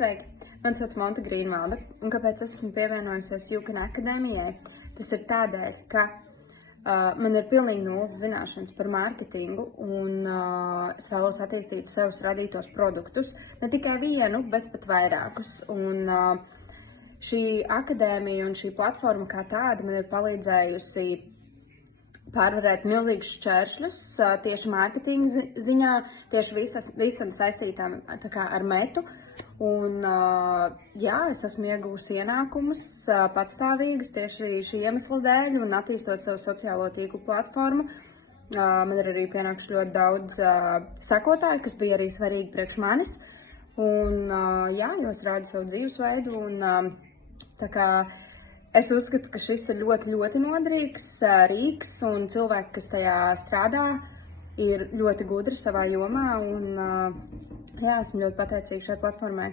Sveiki! Mani sauc Monta Grīnvalde, un kāpēc es esmu pievienojusies UCAN akadēmijai? Tas ir tādēļ, ka man ir pilnīgi nulles zināšanas par mārketingu, un es vēlos attīstīt savus radītos produktus, ne tikai vienu, bet pat vairākus. Un šī akadēmija un šī platforma kā tāda man ir palīdzējusi pārvarēt milzīgus šķēršļus tieši mārketinga ziņā, tieši visam saistītām ar metu. Un, jā, es esmu ieguvusi ienākumus patstāvīgas tieši šī iemesla dēļ un attīstot savu sociālo tīklu platformu. Man ir arī pienākuši ļoti daudz sekotāju, kas bija arī svarīgi priekš manis. Un, jā, jo es rādu savu dzīvesveidu un tā kā es uzskatu, ka šis ir ļoti, ļoti noderīgs rīks, un cilvēki, kas tajā strādā, ir ļoti gudri savā jomā, un jā, esmu ļoti pateicīga šai platformai.